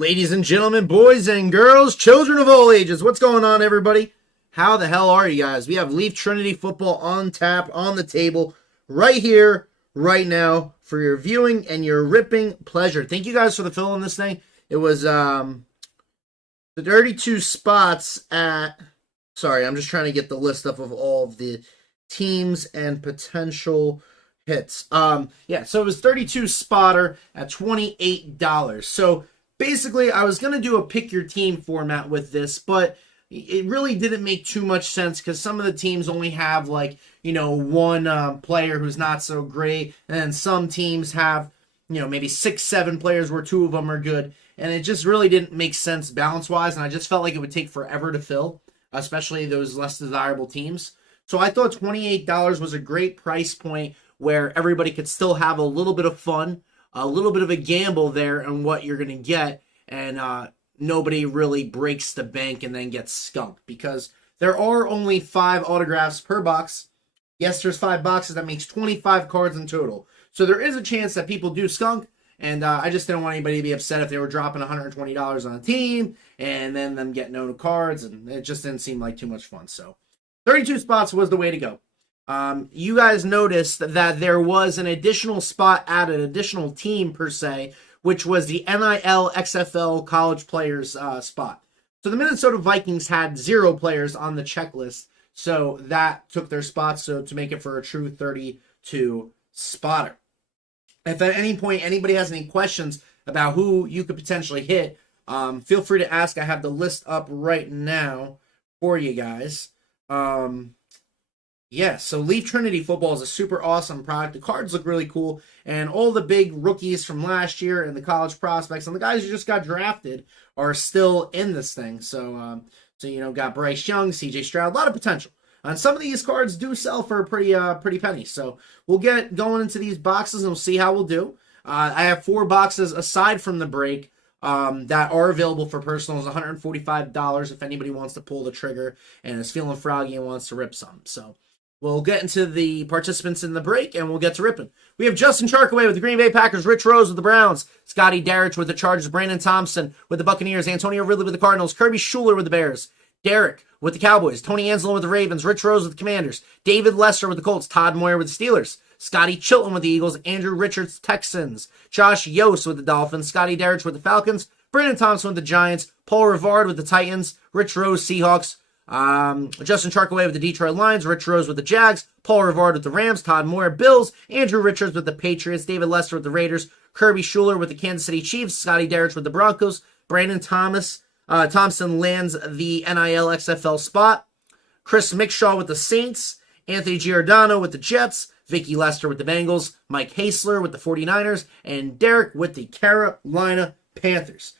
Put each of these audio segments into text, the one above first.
Ladies and gentlemen, boys and girls, children of all ages, what's going on, everybody? How the hell are you guys? We have Leaf Trinity football on tap, on the table, right here, right now, for your viewing and your ripping pleasure. Thank you guys for the fill on this thing. It was the 32 spots at... Sorry, I'm just trying to get the list up of all of the teams and potential hits. Yeah, so it was 32 spotter at $28. So basically, I was going to do a pick your team format with this, but it really didn't make too much sense because some of the teams only have one player who's not so great, and then some teams have maybe 6-7 players where 2 of them are good, and it just really didn't make sense balance wise, and I just felt like it would take forever to fill, especially those less desirable teams. So I thought $28 was a great price point where everybody could still have a little bit of fun, a little bit of a gamble there on what you're going to get, and nobody really breaks the bank and then gets skunked, because there are only 5 autographs per box. Yes, there's 5 boxes. That makes 25 cards in total. So there is a chance that people do skunk, and I just didn't want anybody to be upset if they were dropping $120 on a team and then them getting no cards, and it just didn't seem like too much fun. So 32 spots was the way to go. You guys noticed that there was an additional spot added, additional team per se, which was the NIL XFL college players spot. So the Minnesota Vikings had 0 players on the checklist, so that took their spots, so to make it for a true 32 spotter. If at any point anybody has any questions about who you could potentially hit, feel free to ask. I have the list up right now for you guys. Yeah, so Leaf Trinity football is a super awesome product. The cards look really cool, and all the big rookies from last year and the college prospects and the guys who just got drafted are still in this thing. So, got Bryce Young, CJ Stroud, a lot of potential. And some of these cards do sell for a pretty penny. So we'll get going into these boxes and we'll see how we'll do. I have 4 boxes aside from the break that are available for personals, $145 if anybody wants to pull the trigger and is feeling froggy and wants to rip some. So we'll get into the participants in the break, and we'll get to ripping. We have Justin Charkaway with the Green Bay Packers, Rich Rose with the Browns, Scotty Darrich with the Chargers, Brandon Thompson with the Buccaneers, Antonio Ridley with the Cardinals, Kirby Schuler with the Bears, Derek with the Cowboys, Tony Anzalone with the Ravens, Rich Rose with the Commanders, David Lester with the Colts, Todd Moyer with the Steelers, Scotty Chilton with the Eagles, Andrew Richards, Texans, Josh Yost with the Dolphins, Scotty Darrich with the Falcons, Brandon Thompson with the Giants, Paul Rivard with the Titans, Rich Rose, Seahawks, Justin Charkaway with the Detroit Lions, Rich Rose with the Jags, Paul Rivard with the Rams, Todd Moyer, Bills, Andrew Richards with the Patriots, David Lester with the Raiders, Kirby Schuler with the Kansas City Chiefs, Scotty Darrich with the Broncos, Brandon Thompson lands the NIL XFL spot, Chris Mickshaw with the Saints, Anthony Giordano with the Jets, Vicky Lester with the Bengals, Mike Hasler with the 49ers, and Derek with the Carolina Panthers.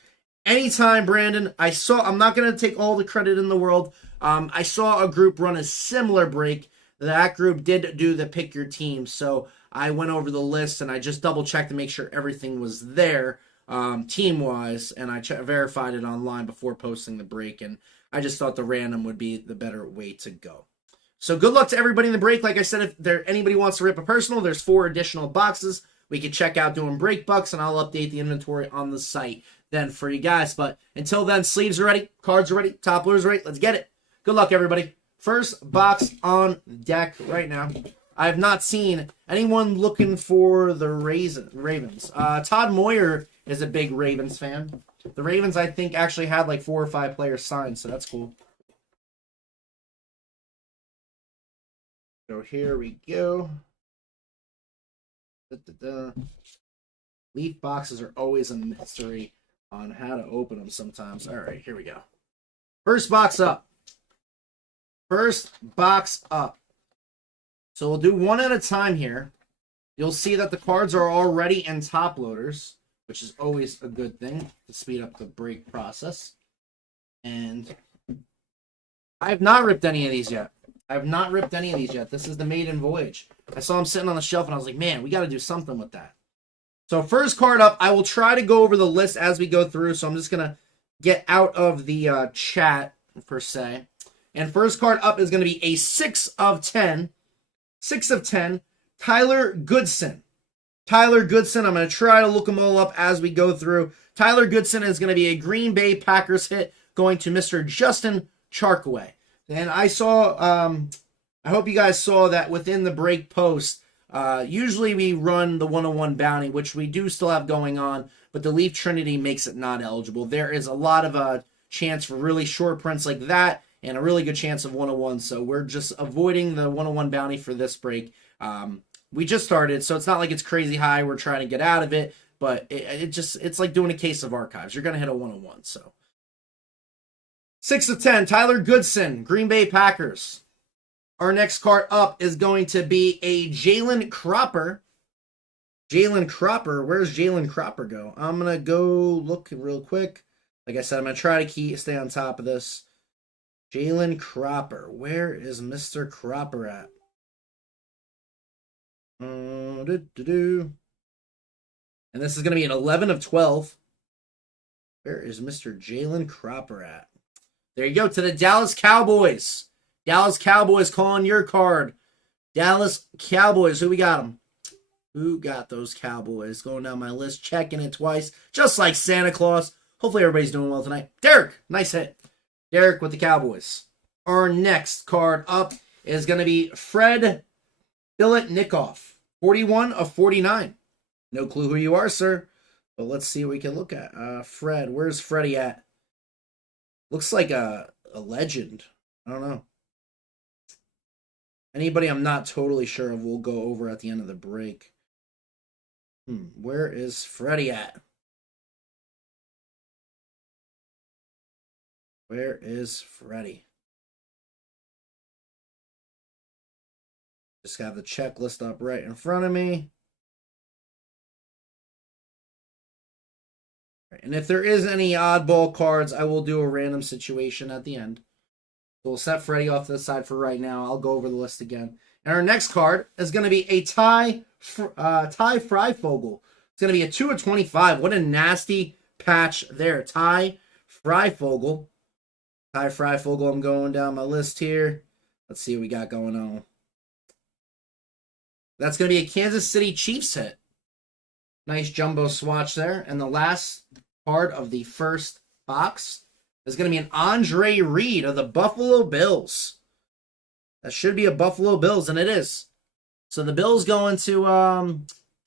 Anytime, Brandon, I'm not going to take all the credit in the world. I saw a group run a similar break. That group did do the pick your team, so I went over the list and I just double-checked to make sure everything was there team-wise, and I verified it online before posting the break, and I just thought the random would be the better way to go. So good luck to everybody in the break. Like I said, if anybody wants to rip a personal, there's 4 additional boxes. We can check out doing break bucks, and I'll update the inventory on the site then for you guys. But until then, sleeves are ready, cards are ready, top loaders are ready. Let's get it. Good luck, everybody. First box on deck right now. I have not seen anyone looking for the Ravens. Todd Moyer is a big Ravens fan. The Ravens, I think, actually had like 4 or 5 players signed, so that's cool. So here we go. Leaf boxes are always a mystery on how to open them sometimes. All right, here we go. First box up. First box up. So we'll do one at a time here. You'll see that the cards are already in top loaders, which is always a good thing to speed up the break process. And I have not ripped any of these yet. This is the maiden voyage. I saw them sitting on the shelf and I was like, man, we got to do something with that. So first card up, I will try to go over the list as we go through. So I'm just going to get out of the chat per se. And first card up is going to be a 6 of 10. 6 of 10. Tyler Goodson. Tyler Goodson. I'm going to try to look them all up as we go through. Tyler Goodson is going to be a Green Bay Packers hit going to Mr. Justin Charkaway. And I saw, I hope you guys saw that within the break post, usually we run the 101 bounty, which we do still have going on, but the Leaf Trinity makes it not eligible. There is a lot of chance for really short prints like that and a really good chance of 101, so we're just avoiding the 101 bounty for this break. We just started, so it's not like it's crazy high. We're trying to get out of it, but it's like doing a case of archives. You're going to hit a 101, so. 6 of 10, Tyler Goodson, Green Bay Packers. Our next card up is going to be a Jalen Cropper. Jalen Cropper, where's Jalen Cropper go? I'm going to go look real quick. Like I said, I'm going to try to stay on top of this. Jalen Cropper, where is Mr. Cropper at? And this is going to be an 11 of 12. Where is Mr. Jalen Cropper at? There you go, to the Dallas Cowboys. Dallas Cowboys calling your card. Dallas Cowboys, who we got them? Who got those Cowboys? Going down my list, checking it twice, just like Santa Claus. Hopefully everybody's doing well tonight. Derek, nice hit. Derek with the Cowboys. Our next card up is going to be Fred Biletnikoff. 41 of 49. No clue who you are, sir. But let's see what we can look at. Fred, where's Freddie at? Looks like a legend. I don't know. Anybody I'm not totally sure of we'll go over at the end of the break. Where is Freddie at? Where is Freddie? Just got the checklist up right in front of me. And if there is any oddball cards, I will do a random situation at the end. So we'll set Freddie off to the side for right now. I'll go over the list again. And our next card is going to be a Ty Freifogel. It's going to be a 2 of 25. What a nasty patch there. Ty Freifogel. Ty Freifogel, I'm going down my list here. Let's see what we got going on. That's going to be a Kansas City Chiefs hit. Nice jumbo swatch there. And the last part of the first box is going to be an Andre Reed of the Buffalo Bills. That should be a Buffalo Bills, and it is. So the Bills going to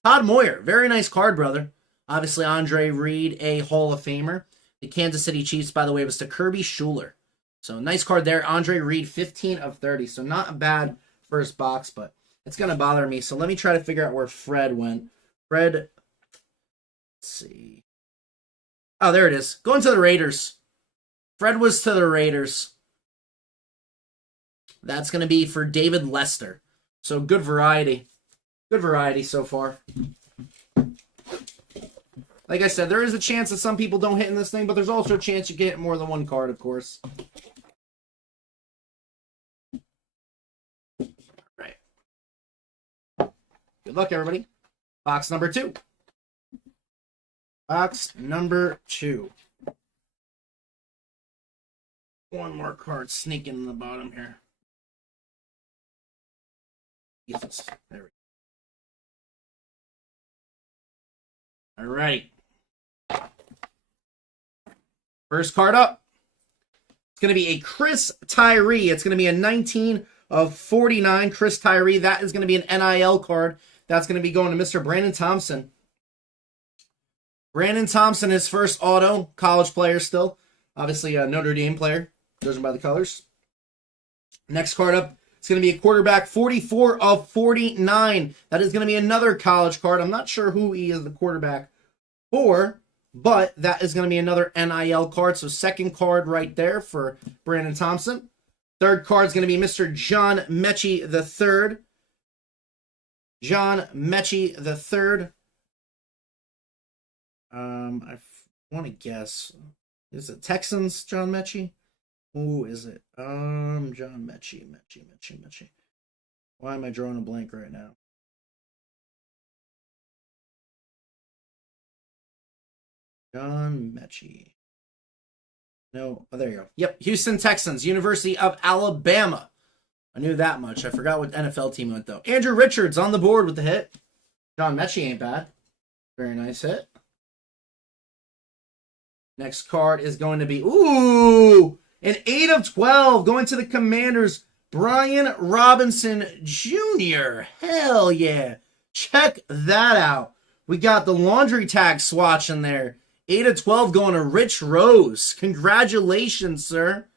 Todd Moyer. Very nice card, brother. Obviously, Andre Reed, a Hall of Famer. The Kansas City Chiefs, by the way, was to Kirby Schuler. So nice card there. Andre Reed, 15 of 30. So not a bad first box, but it's going to bother me. So let me try to figure out where Fred went. Fred, let's see. Oh, there it is. Going to the Raiders. Fred was to the Raiders. That's going to be for David Lester. So good variety. Good variety so far. Like I said, there is a chance that some people don't hit in this thing, but there's also a chance you get more than one card, of course. All right. Good luck, everybody. Box number 2. Box number 2. One more card sneaking in the bottom here. Jesus. There we go. All right. First card up. It's going to be a Chris Tyree. It's going to be a 19 of 49. Chris Tyree. That is going to be an NIL card. That's going to be going to Mr. Brandon Thompson. Brandon Thompson, his first auto. College player still. Obviously a Notre Dame player. Judging by the colors. Next card up. It's going to be a quarterback, 44 of 49. That is going to be another college card. I'm not sure who he is the quarterback for, but that is going to be another NIL card. So second card right there for Brandon Thompson. Third card is going to be Mr. John Mechie III. John Mechie III. I want to guess. Is it Texans, John Mechie? Who is it? John Mechie. Why am I drawing a blank right now? John Mechie. No, oh, there you go. Yep, Houston Texans, University of Alabama. I knew that much. I forgot what NFL team went, though. Andrew Richards on the board with the hit. John Mechie ain't bad. Very nice hit. Next card is going to be, ooh, an 8 of 12 going to the Commanders. Brian Robinson Jr. Hell yeah. Check that out. We got the laundry tag swatch in there. 8 of 12 going to Rich Rose. Congratulations, sir.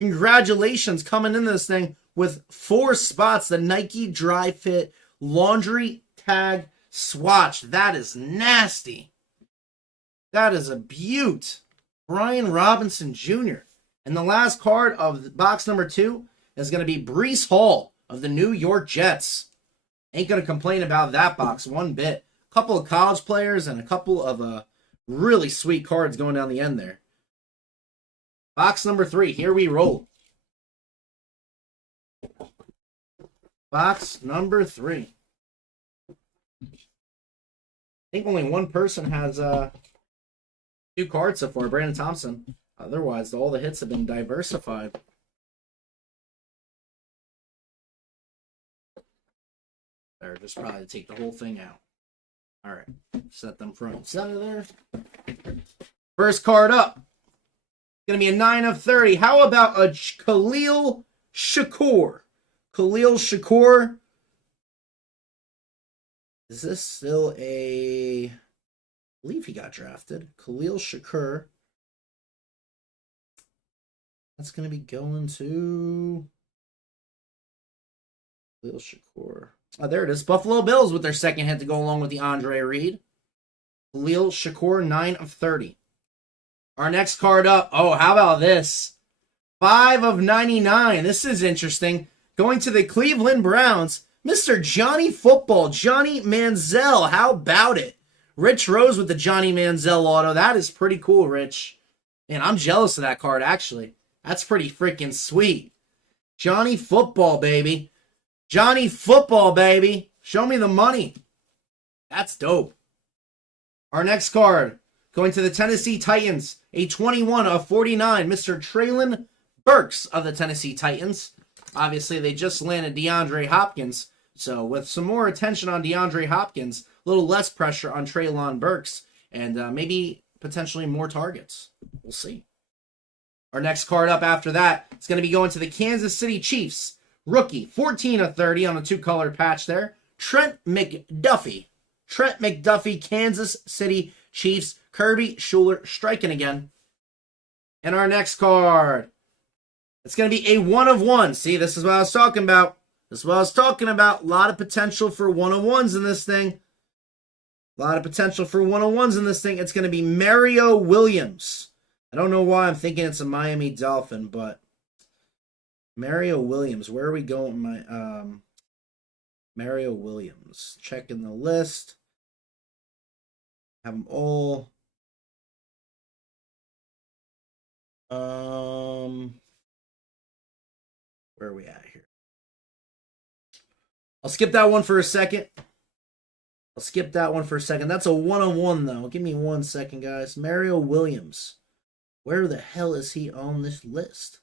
Congratulations coming into this thing with 4 spots. The Nike Dry Fit laundry tag swatch. That is nasty. That is a beaut. Brian Robinson Jr. And the last card of box number 2 is going to be Breece Hall of the New York Jets. Ain't going to complain about that box one bit. A couple of college players and a couple of really sweet cards going down the end there. Box number 3. Here we roll. Box number 3. I think only one person has 2 cards so far, Brandon Thompson. Otherwise, all the hits have been diversified. There, just probably take the whole thing out. All right, set them front and center there. First card up. Going to be a 9 of 30. How about a Khalil Shakur? Khalil Shakur. Is this still a... I believe he got drafted. Khalil Shakur. That's going to be going to Khalil Shakur. Oh, there it is. Buffalo Bills with their second hit to go along with the Andre Reed. Khalil Shakur, 9 of 30. Our next card up. Oh, how about this? 5 of 99. This is interesting. Going to the Cleveland Browns, Mr. Johnny Football, Johnny Manziel. How about it? Rich Rose with the Johnny Manziel auto. That is pretty cool, Rich. Man, I'm jealous of that card, actually. That's pretty freaking sweet. Johnny Football, baby. Johnny Football, baby. Show me the money. That's dope. Our next card, going to the Tennessee Titans, a 21 of 49, Mr. Treylon Burks of the Tennessee Titans. Obviously, they just landed DeAndre Hopkins, so with some more attention on DeAndre Hopkins, a little less pressure on Treylon Burks, and maybe potentially more targets. We'll see. Our next card up after that is going to be going to the Kansas City Chiefs. Rookie, 14 of 30 on a 2-color patch there. Trent McDuffie. Trent McDuffie, Kansas City Chiefs. Kirby Schuler striking again. And our next card, it's going to be a 1 of 1. See, this is what I was talking about. This is what I was talking about. A lot of potential for 1 of 1s in this thing. A lot of potential for 1 of 1s in this thing. It's going to be Mario Williams. I don't know why I'm thinking it's a Miami Dolphin, but Mario Williams. Where are we going? Mario Williams. Checking the list. Have them all. Where are we at here? I'll skip that one for a second. That's a 1 of 1 though. Give me 1 second, guys. Mario Williams. Where the hell is he on this list?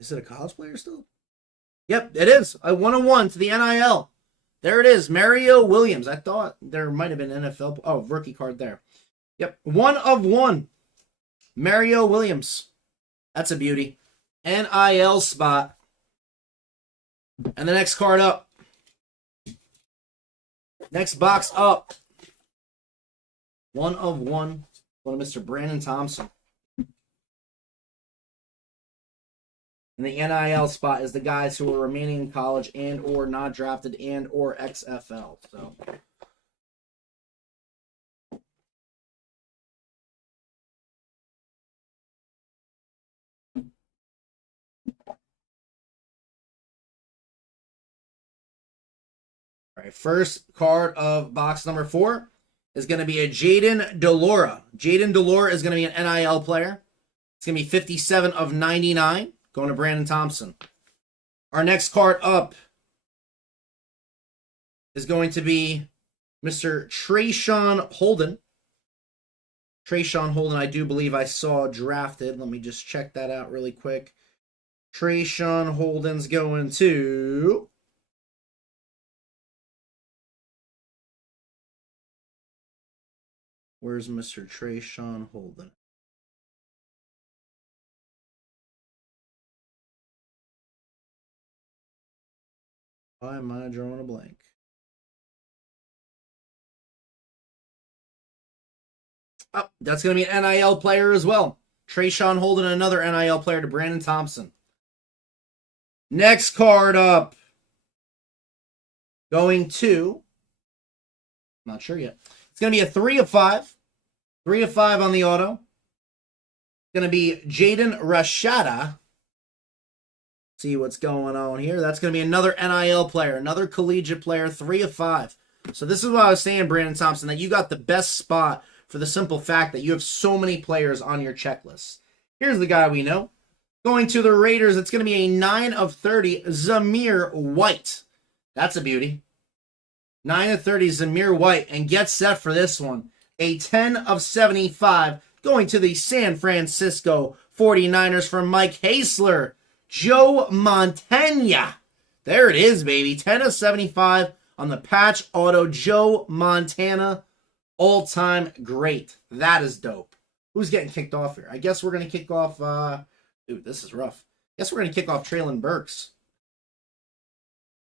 Is it a college player still? Yep, it is. A 1 of 1 to the NIL. There it is. Mario Williams. I thought there might have been NFL. Oh, rookie card there. Yep. 1 of 1. Mario Williams. That's a beauty. NIL spot. And the next card up. Next box up. 1 of 1. One of Mr. Brandon Thompson. And the NIL spot is the guys who are remaining in college and or not drafted and or XFL. So all right, first card of box number 4 is going to be a Jaden Delora. Jaden Delora is going to be an NIL player. It's going to be 57 of 99. Going to Brandon Thompson. Our next card up is going to be Mr. Trayshawn Holden. Trayshawn Holden, I do believe I saw drafted. Let me just check that out really quick. Trayshawn Holden's going to... Where's Mr. Trayshawn Holden? Why am I drawing a blank? Oh, that's going to be an NIL player as well. Trayshawn Holden, another NIL player to Brandon Thompson. Next card up. Going to... Not sure yet. It's going to be a 3 of 5. 3 of 5 on the auto. It's going to be Jaden Rashada. See what's going on here. That's going to be another NIL player, another collegiate player, 3 of 5. So this is what I was saying, Brandon Thompson, that you got the best spot for the simple fact that you have so many players on your checklist. Here's the guy we know. Going to the Raiders, it's going to be a 9 of 30, Zamir White. That's a beauty. 9 of 30, Zamir White. And get set for this one. A 10 of 75, going to the San Francisco 49ers from Mike Hasler. Joe Montana. There it is, baby. 10 of 75 on the patch auto. Joe Montana. All-time great. That is dope. Who's getting kicked off here? I guess we're going to kick off... Dude, this is rough. I guess we're going to kick off Traylon Burks.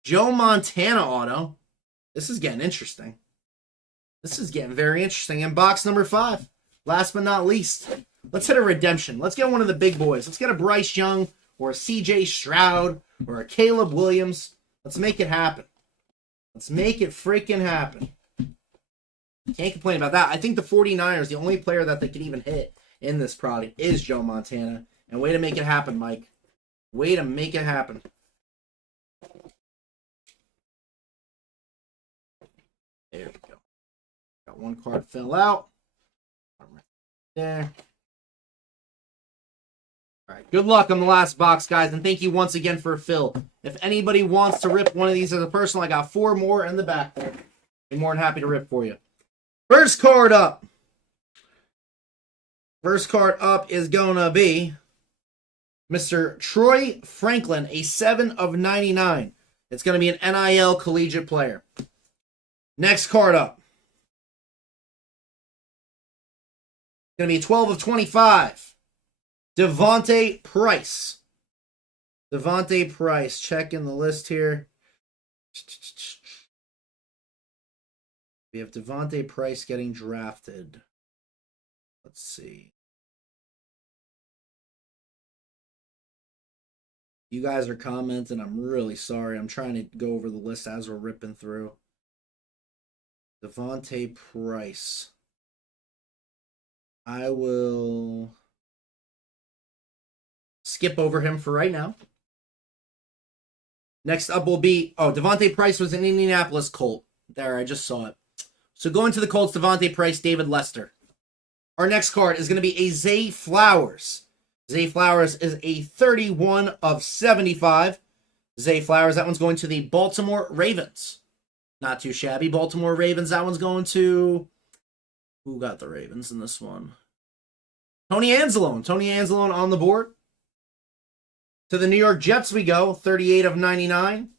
Joe Montana auto. This is getting interesting. This is getting very interesting. And box number 5. Last but not least. Let's hit a redemption. Let's get one of the big boys. Let's get a Bryce Young or a CJ Stroud or a Caleb Williams. Let's make it happen. Let's make it freaking happen. Can't complain about that. I think the 49ers, the only player that they could even hit in this product is Joe Montana. And way to make it happen, Mike. Way to make it happen. There we go. Got one card fill out. There. All right. Good luck on the last box, guys. And thank you once again for a fill. If anybody wants to rip one of these as a personal, I got 4 more in the back there. I'm more than happy to rip for you. First card up. First card up is going to be Mr. Troy Franklin, a 7 of 99. It's going to be an NIL collegiate player. Next card up. It's going to be a 12 of 25. Devontae Price. Devontae Price. Checking the list here. We have Devontae Price getting drafted. Let's see. You guys are commenting. I'm really sorry. I'm trying to go over the list as we're ripping through. Devontae Price. I will skip over him for right now. Next up will be... Oh, Devontae Price was an Indianapolis Colt. There, I just saw it. So going to the Colts, Devontae Price, David Lester. Our next card is going to be a Zay Flowers. Zay Flowers is a 31 of 75. Zay Flowers, that one's going to the Baltimore Ravens. Not too shabby. Baltimore Ravens, that one's going to... Who got the Ravens in this one? Tony Anzalone. Tony Anzalone on the board. To the New York Jets we go, 38 of 99.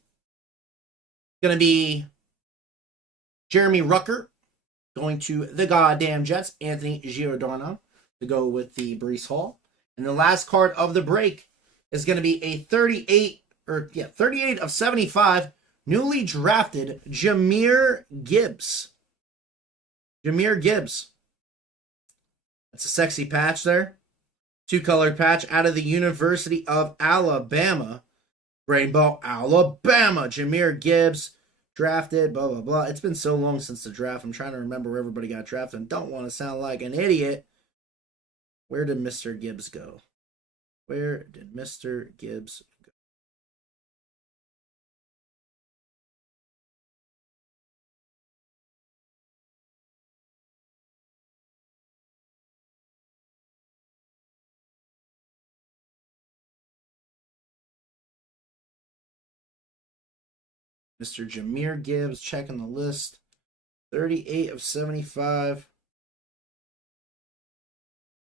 Going to be Jeremy Rucker. Going to the goddamn Jets, Anthony Giordano, to go with the Breece Hall. And the last card of the break is going to be a 38 of 75, newly drafted Jahmyr Gibbs. Jahmyr Gibbs. That's a sexy patch there. 2-colored patch out of the University of Alabama. Rainbow, Alabama. Jahmyr Gibbs. Drafted, blah, blah, blah. It's been so long since the draft. I'm trying to remember where everybody got drafted and don't want to sound like an idiot. Where did Mr. Gibbs go? Where did Mr. Gibbs go? Mr. Jahmyr Gibbs, checking the list. 38 of 75.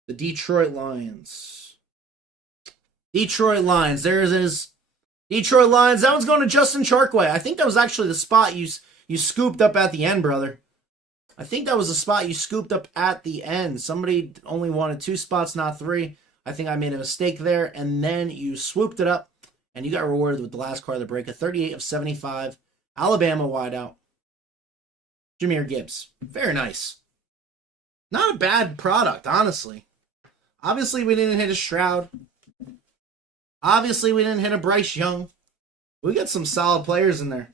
The Detroit Lions. Detroit Lions. There's his Detroit Lions. That one's going to Justin Charkway. I think that was actually the spot you scooped up at the end, brother. I think that was the spot you scooped up at the end. Somebody only wanted 2 spots, not 3. I think I made a mistake there, and then you swooped it up, and you got rewarded with the last card of the break, a 38 of 75. Alabama wideout. Jahmyr Gibbs. Very nice. Not a bad product, honestly. Obviously, we didn't hit a Stroud. Obviously, we didn't hit a Bryce Young. We got some solid players in there.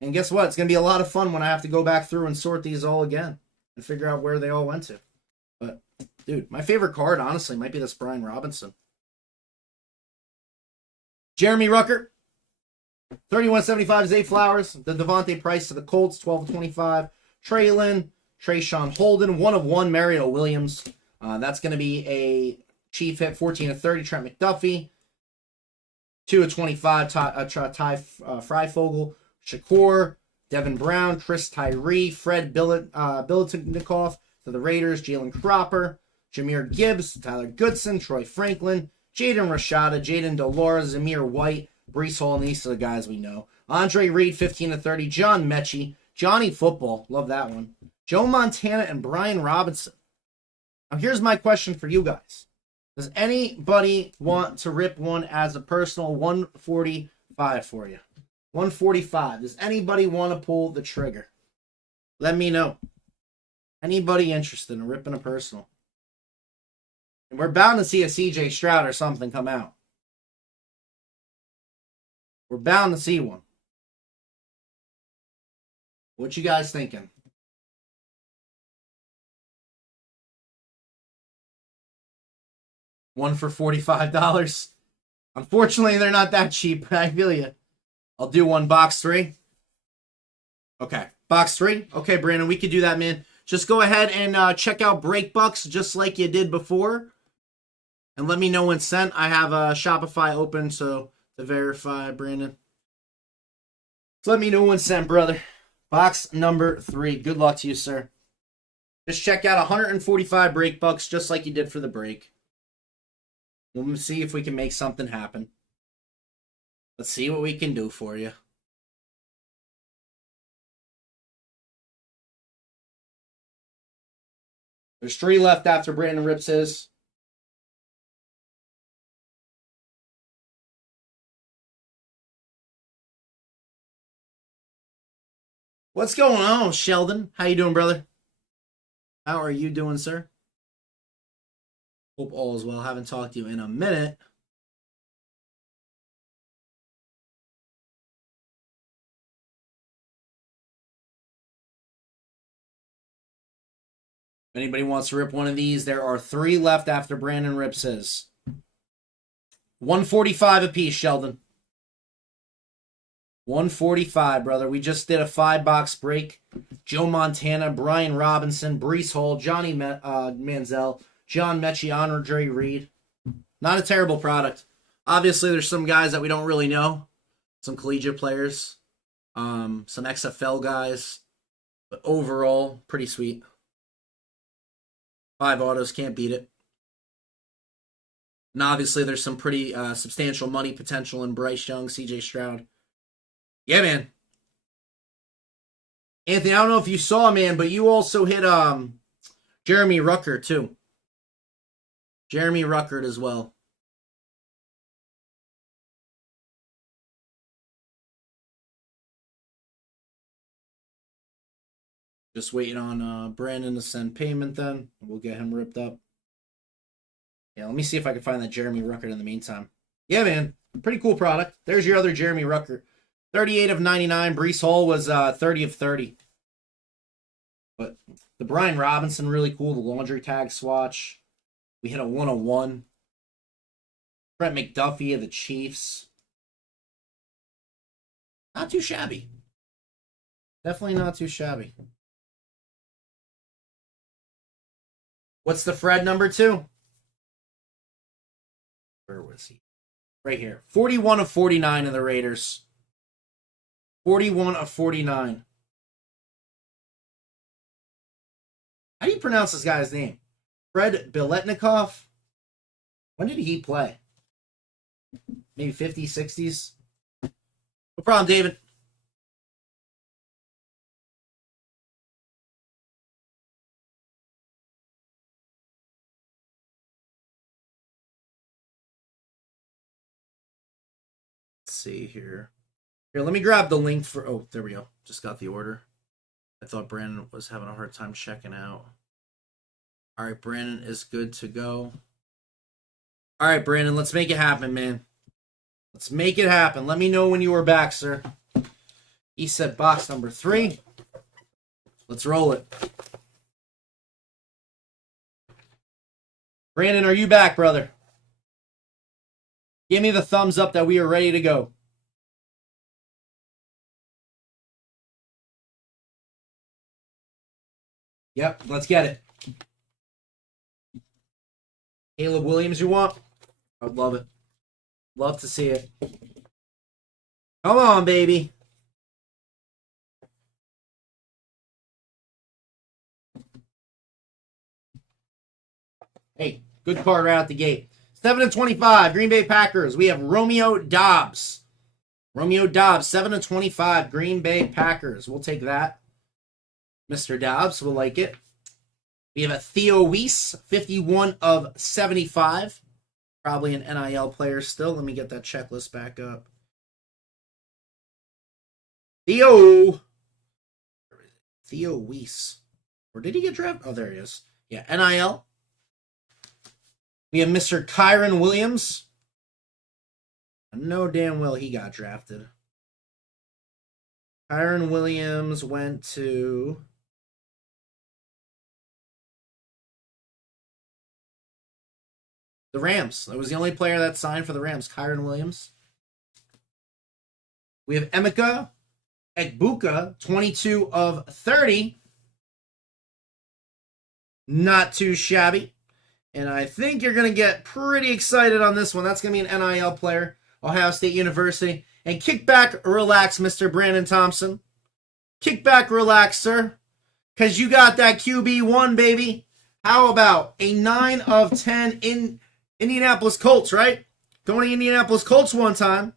And guess what? It's going to be a lot of fun when I have to go back through and sort these all again and figure out where they all went to. But, dude, my favorite card, honestly, might be this Brian Robinson. Jeremy Ruckert. 31.75 Zay Flowers. The Devontae Price to the Colts, 12.25. Traylon. Trayshawn Holden. 1/1 Mario Williams. That's going to be a Chief hit, 14/30 Trent McDuffie. 2/25 Ty Freifogel. Shakur, Devin Brown, Chris Tyree, Fred Biletnikoff to the Raiders, Jalen Cropper, Jahmyr Gibbs, Tyler Goodson, Troy Franklin, Jaden Rashada, Jaden Delora, Zamir White, Brees Hall, and these are the guys we know. Andre Reed, 15/30, John Mechie, Johnny Football, love that one, Joe Montana, and Brian Robinson. Now here's my question for you guys. Does anybody want to rip one as a personal 145 for you? 145. Does anybody want to pull the trigger? Let me know. Anybody interested in ripping a personal? And we're bound to see a CJ Stroud or something come out. We're bound to see one. What you guys thinking? One for $45. Unfortunately, they're not that cheap. I feel you. I'll do one box 3. Okay, box 3. Okay, Brandon, we could do that, man. Just go ahead and check out Breakbucks just like you did before. And let me know when sent. I have a Shopify open so to verify, Brandon. So let me know when sent, brother. Box number 3. Good luck to you, sir. Just check out 145 Breakbucks just like you did for the break. We'll see if we can make something happen. Let's see what we can do for you. There's 3 left after Brandon rips his. What's going on, Sheldon? How you doing, brother? How are you doing, sir? Hope all is well. Haven't talked to you in a minute. If anybody wants to rip one of these, there are 3 left after Brandon rips his. 145 apiece, Sheldon. 145, brother. We just did a 5-box break. Joe Montana, Brian Robinson, Brees Hall, Johnny Manziel, John Mechie, Andre Reed. Not a terrible product. Obviously, there's some guys that we don't really know. Some collegiate players. Some XFL guys. But overall, pretty sweet. 5 autos, can't beat it. And obviously, there's some pretty substantial money potential in Bryce Young, CJ Stroud. Yeah, man. Anthony, I don't know if you saw, man, but you also hit Jeremy Ruckert, too. Jeremy Ruckert as well. Just waiting on Brandon to send payment then. We'll get him ripped up. Yeah, let me see if I can find that Jeremy Ruckert in the meantime. Yeah, man. Pretty cool product. There's your other Jeremy Ruckert. 38 of 99. Brees Hall was 30 of 30. But the Brian Robinson, really cool. The laundry tag swatch. We hit a 101. Trent McDuffie of the Chiefs. Not too shabby. Definitely not too shabby. What's the Fred number 2? Where was he? Right here. 41 of 49 of the Raiders. 41 of 49. How do you pronounce this guy's name? Fred Biletnikoff? When did he play? maybe 50s, 60s. No problem, David. Let's see here. Here, let me grab the link for. Oh, there we go. Just got the order. I thought Brandon was having a hard time checking out. All right, Brandon is good to go. All right, Brandon, let's make it happen, man. Let's make it happen. Let me know when you are back, sir. He said box number 3. Let's roll it. Brandon, are you back, brother? Give me the thumbs up that we are ready to go. Yep, let's get it. Caleb Williams, you want? I'd love it. Love to see it. Come on, baby. Hey, good card right out the gate. 7/25, Green Bay Packers. We have Romeo Doubs. Romeo Doubs, 7/25, Green Bay Packers. We'll take that. Mr. Doubs, we'll like it. We have a Theo Weiss, 51/75. Probably an NIL player still. Let me get that checklist back up. Theo Weiss. Or did he get drafted? Oh, there he is. Yeah, NIL. We have Mr. Kyron Williams. I know damn well he got drafted. Kyron Williams went to the Rams. That was the only player that signed for the Rams, Kyron Williams. We have Emeka Egbuka, 22/30. Not too shabby. And I think you're going to get pretty excited on this one. That's going to be an NIL player, Ohio State University. And kick back, relax, Mr. Brandon Thompson. Kick back, relax, sir. Because you got that QB1, baby. How about a 9/10 in Indianapolis Colts, right? Going to Indianapolis Colts one time.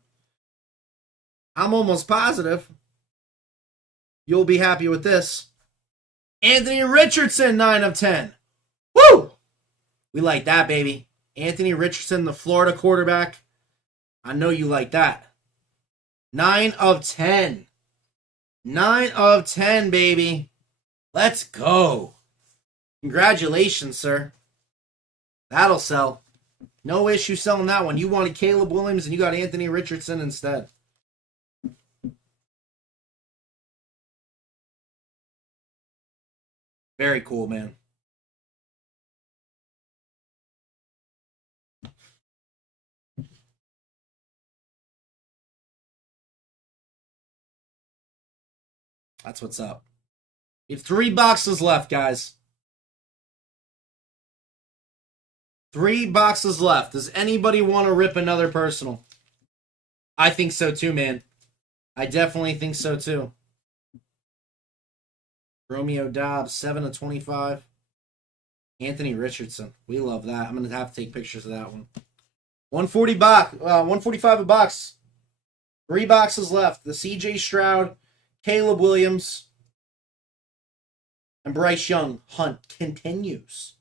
I'm almost positive you'll be happy with this. Anthony Richardson, 9/10. Woo! We like that, baby. Anthony Richardson, the Florida quarterback. I know you like that. 9/10. 9/10, baby. Let's go. Congratulations, sir. That'll sell. No issue selling that one. You wanted Caleb Williams and you got Anthony Richardson instead. Very cool, man. That's what's up. We have 3 boxes left, guys. 3 boxes left. Does anybody want to rip another personal? I think so too, man. I definitely think so too. Romeo Doubs, 7/25. Anthony Richardson. We love that. I'm going to have to take pictures of that one. 145 a box. 3 boxes left. The CJ Stroud, Caleb Williams, and Bryce Young hunt continues.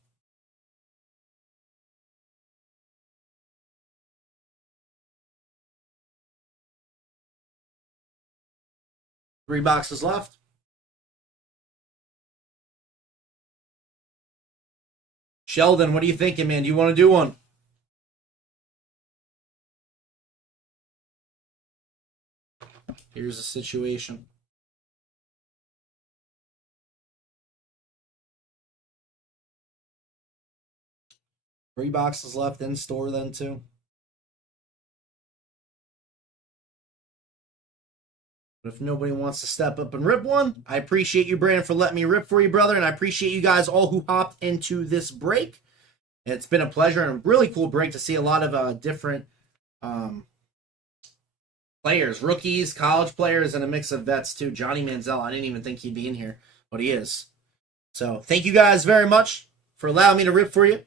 Three boxes left. Sheldon, what are you thinking, man? Do you want to do one? Here's the situation. Three boxes left in store then too. But if nobody wants to step up and rip one, I appreciate you, Brandon, for letting me rip for you, brother. And I appreciate you guys all who hopped into this break. It's been a pleasure and a really cool break to see a lot of different players, rookies, college players, and a mix of vets too. Johnny Manziel, I didn't even think he'd be in here, but he is. So thank you guys very much for allowing me to rip for you.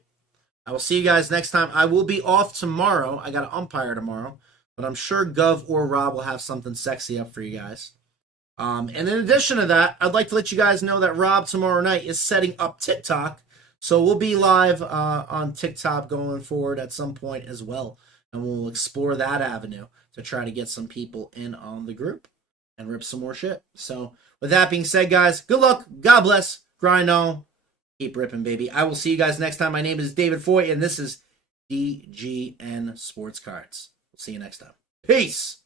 I will see you guys next time. I will be off tomorrow. I got an umpire tomorrow, but I'm sure Gov or Rob will have something sexy up for you guys. And in addition to that, I'd like to let you guys know that Rob tomorrow night is setting up TikTok. So we'll be live on TikTok going forward at some point as well. And we'll explore that avenue to try to get some people in on the group and rip some more shit. So with that being said, guys, good luck. God bless. Grind on. Keep ripping, baby. I will see you guys next time. My name is David Foy, and this is DGN Sports Cards. We'll see you next time. Peace.